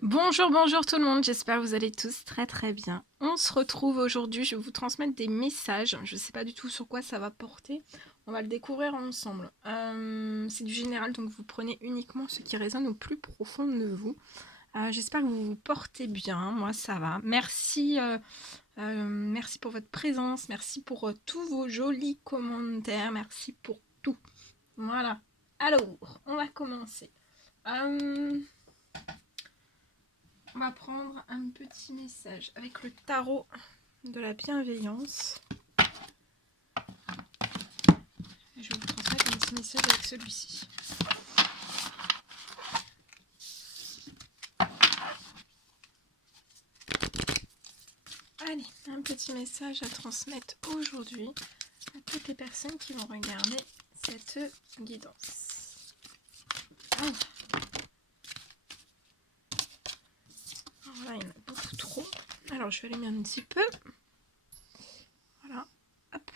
Bonjour, bonjour tout le monde, j'espère que vous allez tous très très bien. On se retrouve aujourd'hui, je vais vous transmettre des messages, je ne sais pas du tout sur quoi ça va porter, on va le découvrir ensemble. C'est du général, donc vous prenez uniquement ce qui résonne au plus profond de vous. J'espère que vous vous portez bien, moi ça va. Merci pour votre présence, merci pour tous vos jolis commentaires, merci pour tout. Voilà, alors on va commencer. On va prendre un petit message avec le tarot de la bienveillance. Et je vais vous transmettre un petit message avec celui-ci. Allez, un petit message à transmettre aujourd'hui à toutes les personnes qui vont regarder cette guidance. Alors là, il y en a beaucoup trop. Alors, je vais allumer un petit peu. Voilà. Hop.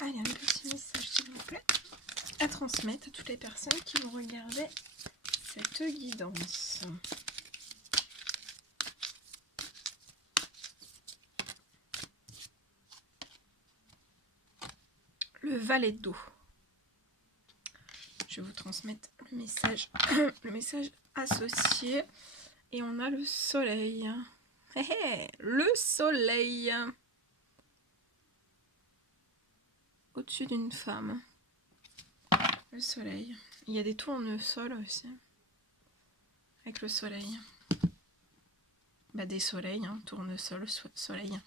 Allez, un petit message, s'il vous plaît, à transmettre à toutes les personnes qui vont regarder cette guidance. Le valet d'eau. Je vais vous transmettre le message associé. Et on a le soleil. Le soleil. Au-dessus d'une femme. Le soleil. Il y a des tournesols aussi. Avec le soleil. Bah des soleils, hein. Tournesol, soleil.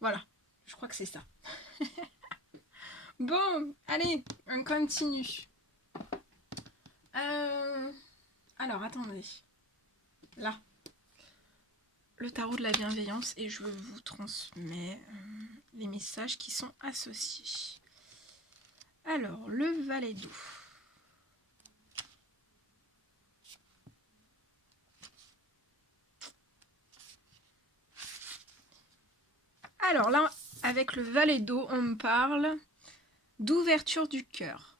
Voilà. Je crois que c'est ça. Bon, allez, on continue. Alors, attendez. Là. Le tarot de la bienveillance et je vous transmets les messages qui sont associés. Alors, le valet d'eau. Alors là, avec le valet d'eau, on me parle d'ouverture du cœur.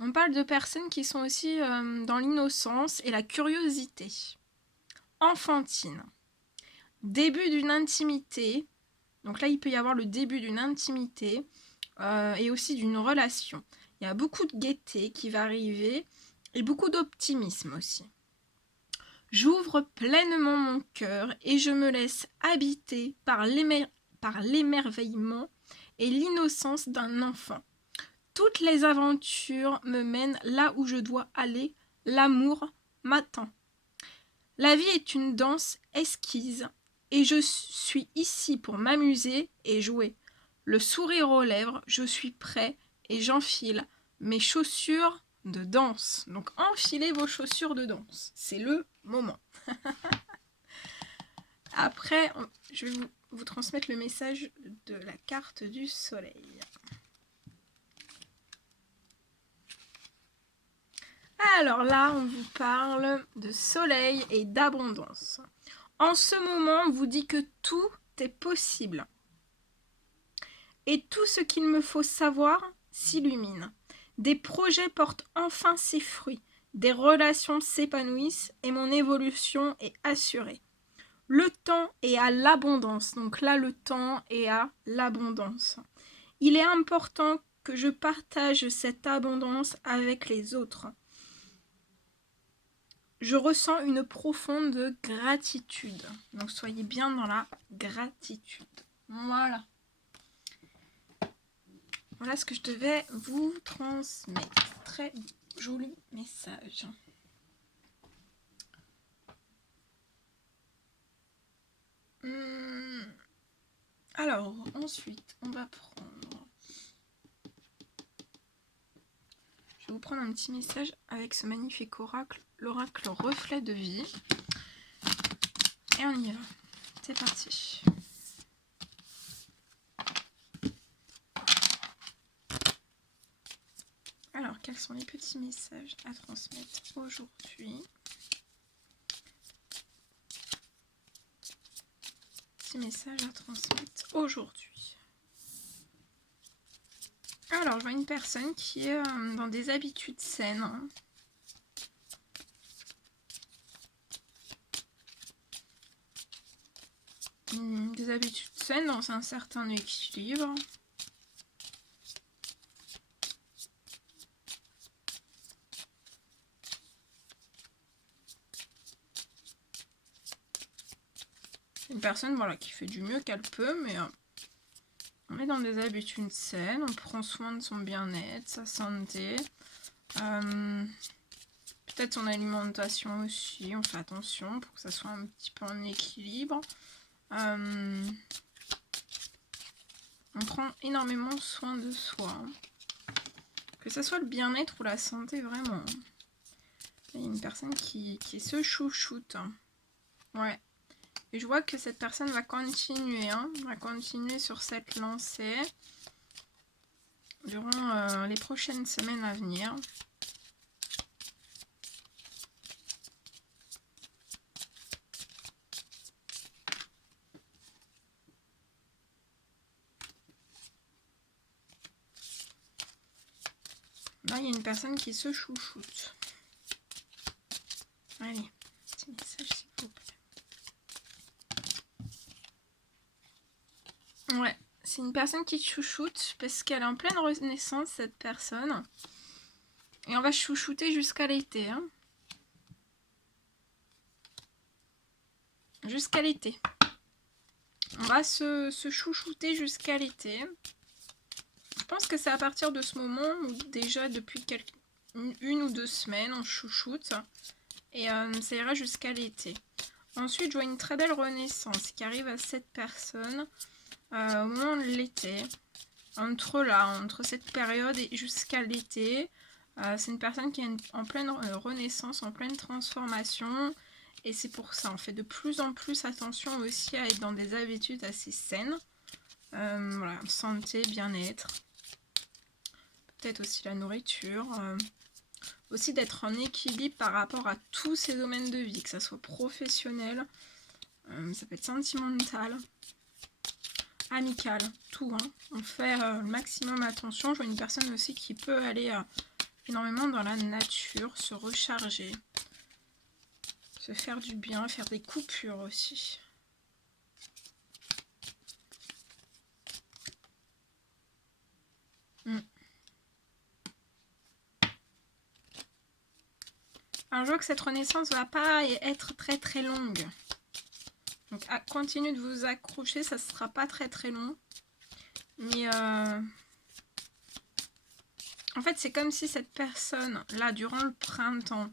On parle de personnes qui sont aussi dans l'innocence et la curiosité. Enfantine. Début d'une intimité. Donc là, il peut y avoir le début d'une intimité et aussi d'une relation. Il y a beaucoup de gaieté qui va arriver et beaucoup d'optimisme aussi. J'ouvre pleinement mon cœur et je me laisse habiter par l'émerveillement et l'innocence d'un enfant. Toutes les aventures me mènent là où je dois aller, l'amour m'attend. La vie est une danse esquisse et je suis ici pour m'amuser et jouer. Le sourire aux lèvres, je suis prêt et j'enfile mes chaussures de danse. Donc enfilez vos chaussures de danse, c'est le moment. Après, je vais vous transmettre le message de la carte du soleil. Alors là, on vous parle de soleil et d'abondance. En ce moment, on vous dit que tout est possible. Et tout ce qu'il me faut savoir s'illumine. Des projets portent enfin ses fruits. Des relations s'épanouissent et mon évolution est assurée. Le temps est à l'abondance. Donc là, le temps est à l'abondance. Il est important que je partage cette abondance avec les autres. Je ressens une profonde gratitude. Donc soyez bien dans la gratitude. Voilà. Voilà ce que je devais vous transmettre. Très joli message. Alors, ensuite, on va prendre... Je vais vous prendre un petit message avec ce magnifique oracle, l'oracle reflet de vie. Et on y va. C'est parti. Alors, quels sont les petits messages à transmettre aujourd'hui? Petits messages à transmettre aujourd'hui. Alors, je vois une personne qui est dans des habitudes saines. Des habitudes saines dans un certain équilibre. Une personne voilà, qui fait du mieux qu'elle peut, mais on est dans des habitudes saines, on prend soin de son bien-être, sa santé, peut-être son alimentation aussi, on fait attention pour que ça soit un petit peu en équilibre. On prend énormément soin de soi, que ce soit le bien-être ou la santé vraiment. Il y a une personne qui se chouchoute. Ouais. Et je vois que cette personne va continuer, va continuer sur cette lancée durant les prochaines semaines à venir. Là, il y a une personne qui se chouchoute. Allez, petit message s'il vous plaît. Ouais, c'est une personne qui chouchoute parce qu'elle est en pleine renaissance, cette personne. Et on va chouchouter jusqu'à l'été. Jusqu'à l'été. On va se chouchouter jusqu'à l'été. Je pense que c'est à partir de ce moment où déjà depuis une ou 2 semaines, on chouchoute. Et ça ira jusqu'à l'été. Ensuite, je vois une très belle renaissance qui arrive à cette personne au moment de l'été. Entre cette période et jusqu'à l'été. C'est une personne qui est en pleine renaissance, en pleine transformation. Et c'est pour ça, on fait de plus en plus attention aussi à être dans des habitudes assez saines. Voilà, santé, bien-être. Peut-être aussi la nourriture. Aussi d'être en équilibre par rapport à tous ces domaines de vie, que ça soit professionnel, ça peut être sentimental, amical, tout. On fait le maximum attention. Je vois une personne aussi qui peut aller énormément dans la nature, se recharger, se faire du bien, faire des coupures aussi. Alors je vois que cette renaissance va pas être très très longue. Donc continuez de vous accrocher, ça sera pas très très long. Mais en fait c'est comme si cette personne là durant le printemps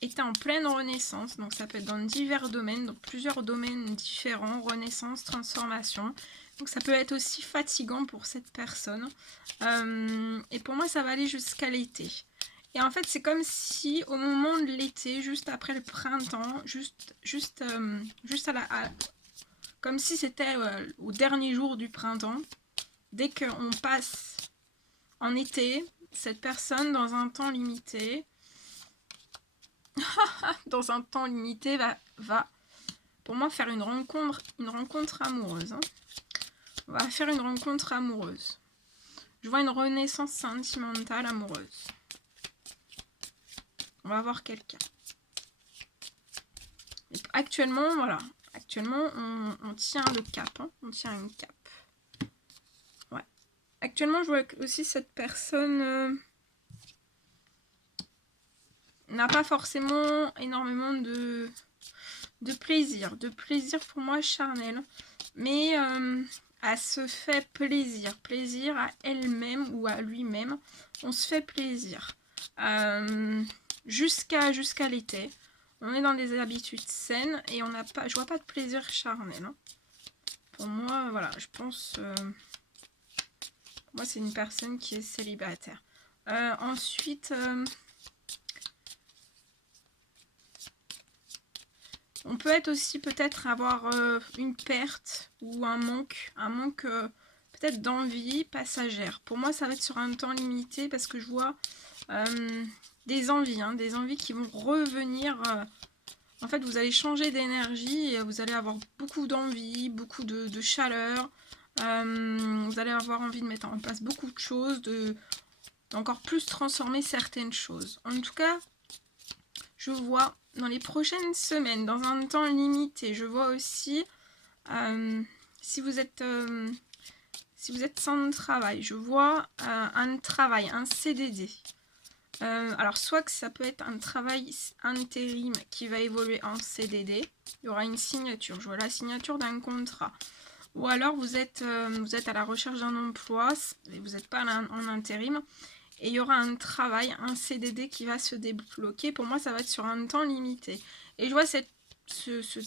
était en pleine renaissance. Donc ça peut être dans divers domaines, donc plusieurs domaines différents, renaissance, transformation. Donc ça peut être aussi fatigant pour cette personne. Et pour moi ça va aller jusqu'à l'été. Et en fait, c'est comme si au moment de l'été, juste après le printemps, juste comme si c'était au dernier jour du printemps, dès qu'on passe en été, cette personne, dans un temps limité, va pour moi faire une rencontre amoureuse. On va faire une rencontre amoureuse. Je vois une renaissance sentimentale amoureuse. On va voir quelqu'un. Actuellement, voilà. Actuellement, on tient le cap. On tient une cape. Ouais. Actuellement, je vois aussi cette personne n'a pas forcément énormément de plaisir. De plaisir pour moi charnel. Mais elle se fait plaisir. Plaisir à elle-même ou à lui-même. On se fait plaisir. Jusqu'à l'été. On est dans des habitudes saines et on n'a pas, je vois pas de plaisir charnel. Pour moi, voilà, je pense... moi, c'est une personne qui est célibataire. Ensuite, on peut être aussi peut-être avoir une perte ou un manque peut-être d'envie passagère. Pour moi, ça va être sur un temps limité parce que je vois des envies qui vont revenir. En fait, vous allez changer d'énergie et vous allez avoir beaucoup d'envie, beaucoup de chaleur. Vous allez avoir envie de mettre en place beaucoup de choses, d'encore plus transformer certaines choses. En tout cas, je vois dans les prochaines semaines, dans un temps limité, je vois aussi si vous êtes sans travail, je vois un travail, un CDD. Alors soit que ça peut être un travail intérim qui va évoluer en CDD, il y aura une signature, je vois la signature d'un contrat. Ou alors vous êtes à la recherche d'un emploi, et vous n'êtes pas en intérim, et il y aura un travail, un CDD qui va se débloquer. Pour moi, ça va être sur un temps limité. Et je vois ce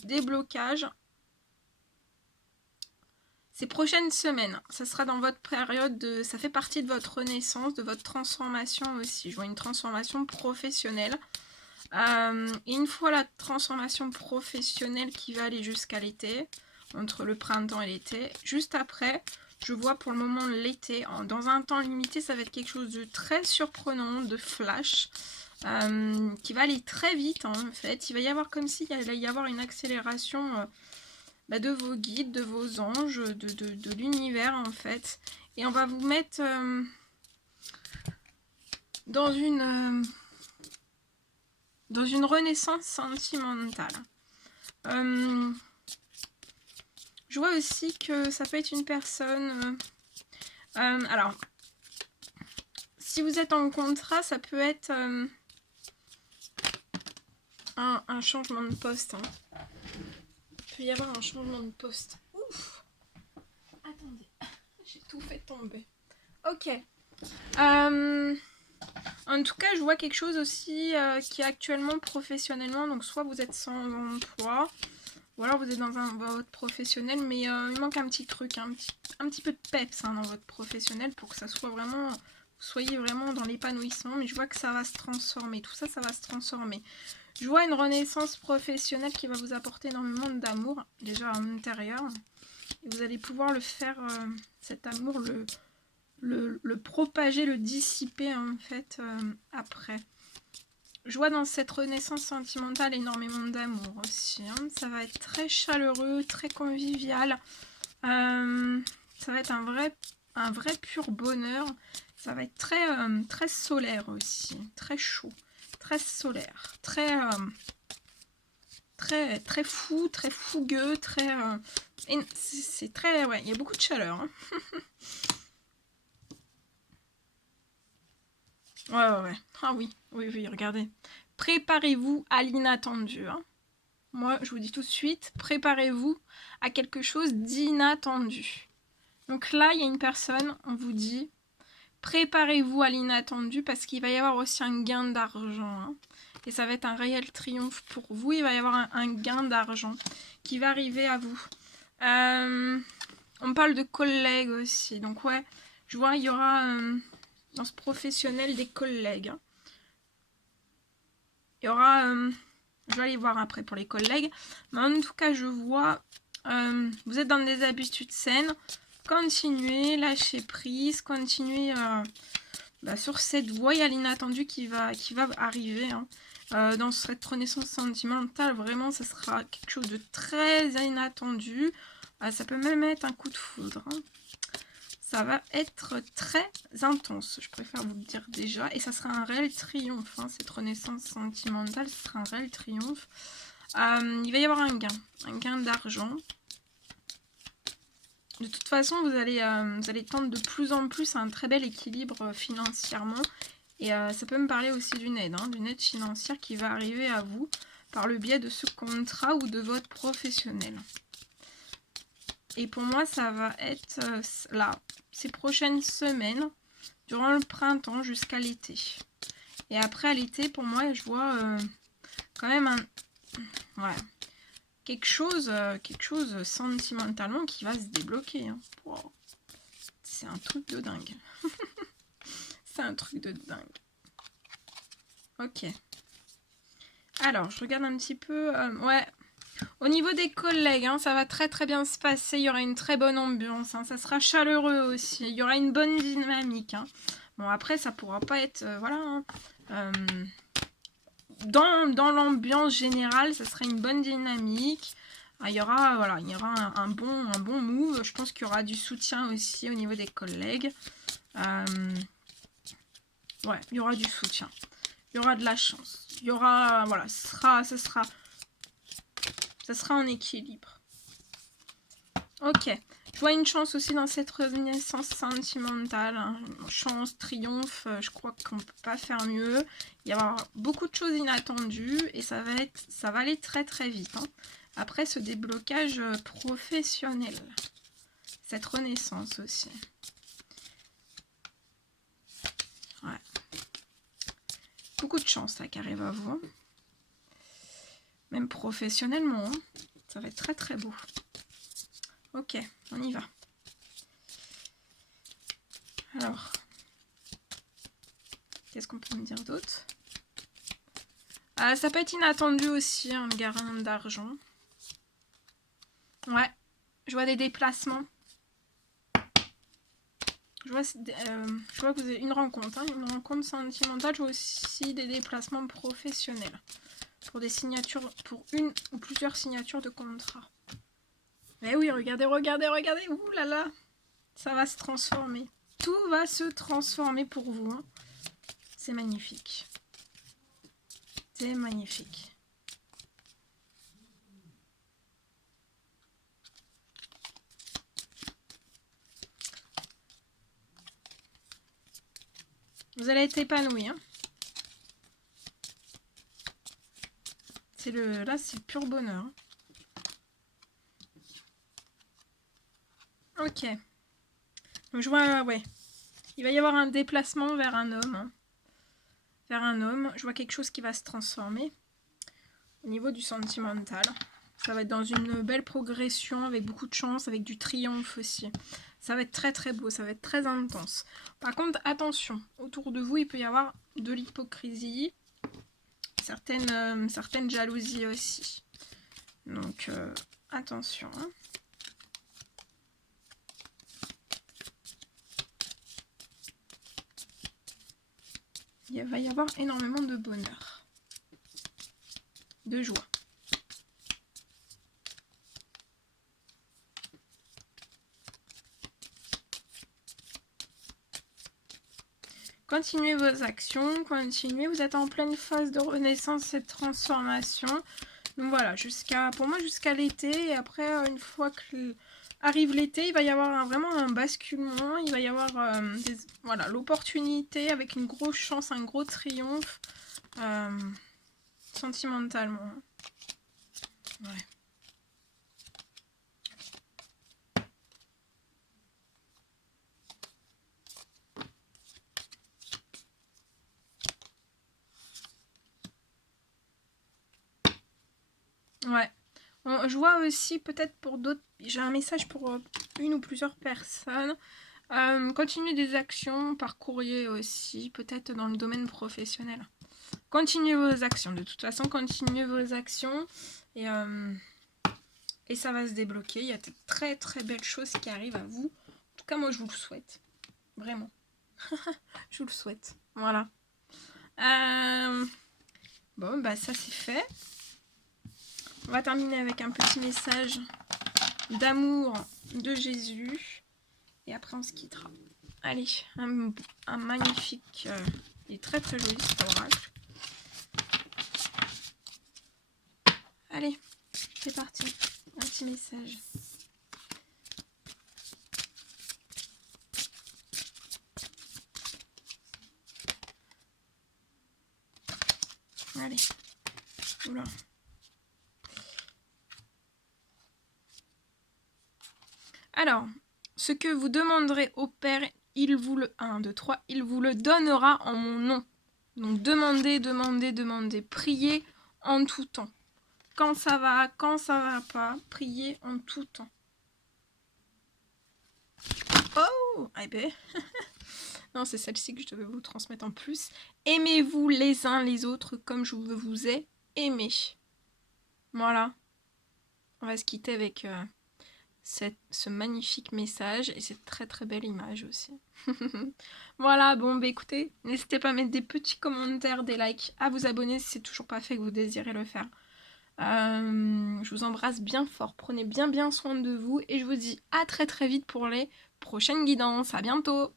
déblocage ces prochaines semaines. Ça sera dans votre période ça fait partie de votre renaissance, de votre transformation aussi. Je vois une transformation professionnelle. Et une fois la transformation professionnelle qui va aller jusqu'à l'été, entre le printemps et l'été, juste après, je vois pour le moment l'été, dans un temps limité, ça va être quelque chose de très surprenant, de flash, qui va aller très vite en fait. Il va y avoir comme s'il allait y avoir une accélération de vos guides, de vos anges, de l'univers en fait. Et on va vous mettre dans une renaissance sentimentale. Je vois aussi que ça peut être une personne... alors, si vous êtes en contrat, ça peut être un changement de poste. Hein. Il peut y avoir un changement de poste. Ouf! Attendez, j'ai tout fait tomber. Ok. En tout cas, je vois quelque chose aussi qui est actuellement professionnellement. Donc, soit vous êtes sans emploi, ou alors vous êtes dans votre professionnel, mais il manque un petit truc, un petit peu de peps dans votre professionnel pour que ça soit vraiment, vous soyez vraiment dans l'épanouissement. Mais je vois que ça va se transformer. Tout ça, ça va se transformer. Je vois une renaissance professionnelle qui va vous apporter énormément d'amour, déjà à l'intérieur. Et vous allez pouvoir le faire, cet amour, le propager, le dissiper en fait après. Je vois dans cette renaissance sentimentale énormément d'amour aussi. Hein. Ça va être très chaleureux, très convivial. Ça va être un vrai pur bonheur. Ça va être très solaire aussi, très chaud, très solaire, très fou, très fougueux, très... c'est très... Ouais, il y a beaucoup de chaleur. Hein. Ouais. Ah oui, regardez. Préparez-vous à l'inattendu. Hein. Moi, je vous dis tout de suite, préparez-vous à quelque chose d'inattendu. Donc là, il y a une personne, on vous dit, préparez-vous à l'inattendu parce qu'il va y avoir aussi un gain d'argent. Hein. Et ça va être un réel triomphe pour vous. Il va y avoir un gain d'argent qui va arriver à vous. On parle de collègues aussi. Donc ouais, je vois, il y aura dans ce professionnel des collègues. Hein. Il y aura... je vais aller voir après pour les collègues. Mais en tout cas, je vois... vous êtes dans des habitudes saines. Continuez, lâchez prise. Continuez sur cette voie. Il y a l'inattendu qui va arriver. Hein. Dans cette renaissance sentimentale, vraiment, ça sera quelque chose de très inattendu. Ça peut même être un coup de foudre. Hein. Ça va être très intense, je préfère vous le dire déjà. Et ça sera un réel triomphe, hein, cette renaissance sentimentale, ce sera un réel triomphe. Il va y avoir un gain d'argent. De toute façon, vous allez tendre de plus en plus à un très bel équilibre financièrement. Et ça peut me parler aussi d'une aide financière qui va arriver à vous par le biais de ce contrat ou de votre professionnel. Et pour moi, ça va être là, ces prochaines semaines, durant le printemps jusqu'à l'été. Et après, à l'été, pour moi, je vois quand même quelque chose sentimentalement qui va se débloquer. Hein. Wow. C'est un truc de dingue. C'est un truc de dingue. Ok. Alors, je regarde un petit peu. Ouais. Au niveau des collègues, hein, ça va très bien se passer. Il y aura une très bonne ambiance. Hein, ça sera chaleureux aussi. Il y aura une bonne dynamique. Hein. Bon, après, ça pourra pas être... voilà. Hein, dans l'ambiance générale, ça sera une bonne dynamique. il y aura, voilà, il y aura un bon move. Je pense qu'il y aura du soutien aussi au niveau des collègues. Ouais, il y aura du soutien. Il y aura de la chance. Il y aura, voilà, ça sera en équilibre. Ok. Je vois une chance aussi dans cette renaissance sentimentale. Hein. Chance, triomphe, je crois qu'on ne peut pas faire mieux. Il y avoir beaucoup de choses inattendues et ça va aller très très vite. Hein. Après ce déblocage professionnel. Cette renaissance aussi. Ouais. Beaucoup de chance là qui arrive à vous. Même professionnellement. Hein. Ça va être très très beau. Ok, on y va. Alors, qu'est-ce qu'on peut me dire d'autre? Ça peut être inattendu aussi, hein, le garin d'argent. Ouais, je vois des déplacements. Je vois que vous avez une rencontre, hein, une rencontre sentimentale. Je vois aussi des déplacements professionnels. Pour des signatures, pour une ou plusieurs signatures de contrat. Mais oui, regardez, ouh là là, ça va se transformer. Tout va se transformer pour vous. Hein. C'est magnifique. C'est magnifique. Vous allez être épanoui. Hein. Là, c'est le pur bonheur. Hein. Ok. Donc je vois, ouais. Il va y avoir un déplacement vers un homme. Hein. Vers un homme. Je vois quelque chose qui va se transformer. Au niveau du sentimental. Ça va être dans une belle progression, avec beaucoup de chance, avec du triomphe aussi. Ça va être très très beau, ça va être très intense. Par contre, attention, autour de vous, il peut y avoir de l'hypocrisie, certaines jalousies aussi. Donc, attention. Hein. Il va y avoir énormément de bonheur, de joie. Continuez vos actions, continuez. Vous êtes en pleine phase de renaissance et de transformation. Donc voilà, pour moi jusqu'à l'été. Et après, une fois que arrive l'été, il va y avoir vraiment un basculement. Il va y avoir voilà, l'opportunité avec une grosse chance, un gros triomphe sentimentalement. Ouais. Ouais. Je vois aussi peut-être pour d'autres, j'ai un message pour une ou plusieurs personnes. Continuez des actions par courrier aussi, peut-être dans le domaine professionnel. Continuez vos actions, de toute façon, continuez vos actions et ça va se débloquer. Il y a de très très belles choses qui arrivent à vous. En tout cas, moi je vous le souhaite. Vraiment. Je vous le souhaite. Voilà. Bon, bah ça c'est fait. On va terminer avec un petit message d'amour de Jésus. Et après on se quittera. Allez, un magnifique... il est très très joli cet oracle. Allez, c'est parti. Un petit message. Allez. Oula. Alors, ce que vous demanderez au Père, il vous le... 1, 2, 3, il vous le donnera en mon nom. Donc demandez, demandez, demandez. Priez en tout temps. Quand ça va pas, priez en tout temps. Oh, eh ben. Non, c'est celle-ci que je devais vous transmettre en plus. Aimez-vous les uns les autres comme je vous ai aimé. Voilà. On va se quitter avec ce magnifique message et cette très très belle image aussi. Voilà, bon, bah écoutez, n'hésitez pas à mettre des petits commentaires, des likes, à vous abonner si c'est toujours pas fait que vous désirez le faire. Je vous embrasse bien fort, prenez bien soin de vous et je vous dis à très vite pour les prochaines guidances. À bientôt!